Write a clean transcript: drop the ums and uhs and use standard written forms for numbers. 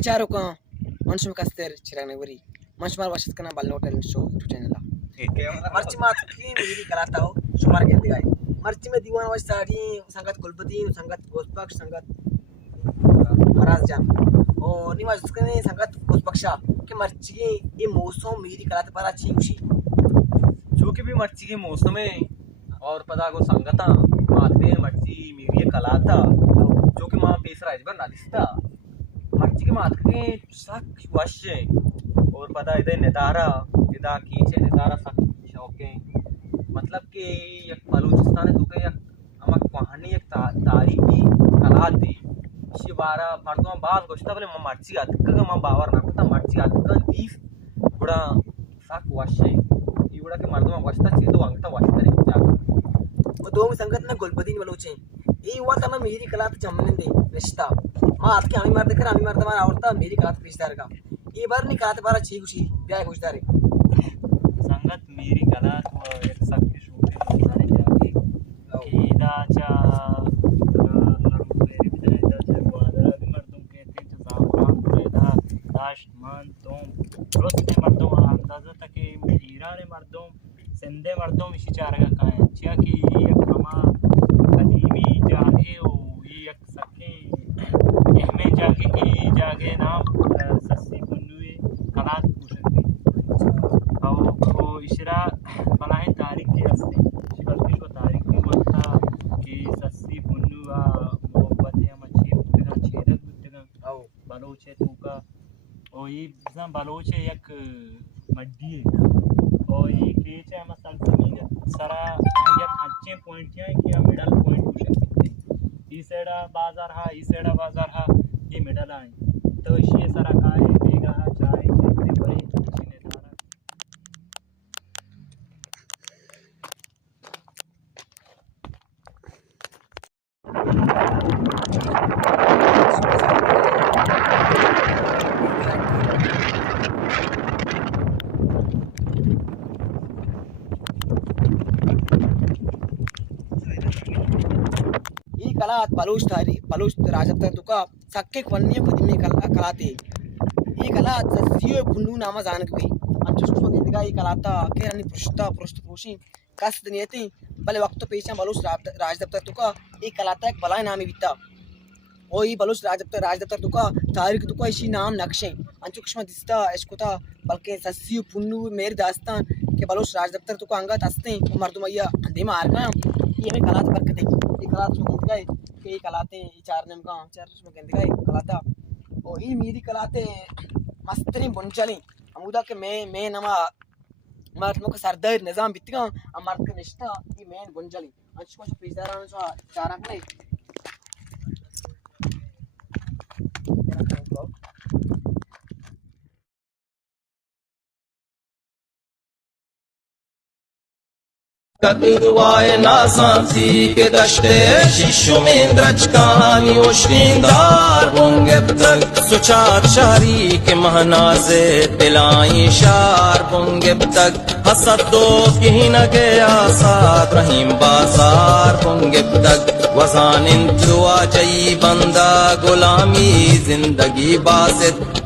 चारों का मनुष्य कस्तर चिराग वरी मनुष्य मार वशत कना बल्लो टैलेंट शो यूट्यूब चैनल मर्ची मात की मेरी कलाता हो शुमार के दिगाई मर्ची में दीवान वश साड़ी संगत कुलपति संगत गोस्पक्ष संगत फराज जान और निवास उसके संगत गोस्पक्षा के मर्ची की ये मौसम मेरी कलाता पर अच्छी खुशी जो कि भी मर्ची के मौसम में और पता को संगता माते मर्ची मेरी कलाता जो कि मां पेश राजबर नालिस्ता मर्ची के मात के सक वश और पता इधर नेतारा इदा कीचे नेतारा सक शौके मतलब कि एक बलूचिस्तान है दुके एक अमक कहानी एक तारीखी कला थी शिवारा मर्दों बात गोश्ता बोले मर्ची अतक मां बावर ना कुता मर्ची अतक दीस बड़ा सक वश इवड़ा के मर्दों वशता चीतो अंगता वशतरी जाकर और दो संगत में गुलपति बलूचे ये हुआ था मैं मेरी कलात जमने दे रिश्ता मां आज के हमें मर्द कर हमें मर्द मारा औरता मेरी कलात पेशदार का ये बार नहीं कलात बारा छी खुशी ब्याह खुशदार संगत मेरी कलात वो एक सबके शूटिंग सारे जाके कीदा चा मेरी बिदायदा से वादरा भी मर्दों के थे जो सामराम पैदा दाश्त मान तुम रोज मर्दों अंदाजा तक कि हीरा ने मर्दों सिंधे मर्दों मिशी चारगा का है चिया की एक हमा कदीमी जागे ओ ये एक सके एहमे जागे की जागे नाम सस्सी बुन्नुए कलात पूछती और इशरा बनाए तारीख की हस्ती शिकल्ती को तारीख भी बोलता कि सस्सी बुन्नुआ मोहब्बत है मच्छी बुद्धिगा छेदक बुद्धिगा बलोचे तूका और ये बलोचे एक मड्डी है और ये केच है मसल जमीन सरा एक अच्छे पॉइंट है कि मिडल पॉइंट हो सकते ई सेड़ा बाजार हा ई सेड़ा बाजार हा ये मिडल आए तो ये सरा काय बेगा हा चाय खेते बड़े चिने धारा कलात बलूच थारी बलूच राजत्ता तुका सक्के वन्य खुदमी कलाते ये कलात ससियो पुंडू नामा जानक भी आमच्या सुषमा गेंदिगा ये कलाता के आणि पृष्ठपोषी कस दुनियाते भले वक्त पेशा बलूच राजदत्ता तुका ये कलाता एक बलाय नामी बिता ओ ये बलूच राजदत्ता तुका तारीख तुका इसी नाम नक्शे आमच्या सुषमा दिसता एशकुता बल्कि ससियो पुंडू मेरे दास्तान के बलूच राजदत्ता तुका अंगत असते मर्दुमैया अंधेमा आरका ये में कलात बरकते कलात गए के कलाते चार नेम का चार में गए कलाता और ये मेरी कलाते मस्तनी बुंचली अमुदा के मैं नमा मर्द को सरदार निजाम बितगा मर्द के निष्ठा ये मैं बुंचली अच्छो को पेशदारान सो चारक नहीं कतुवाए नासांसी के दश्ते शिशु में द्रज कहानी उश्किंदार होंगे तक सुचात शारी के महनाजे दिलाई शार होंगे तक हसद दो की न गया साथ रहीम बाजार होंगे तक वजान इंतुआ जई बंदा गुलामी जिंदगी बासित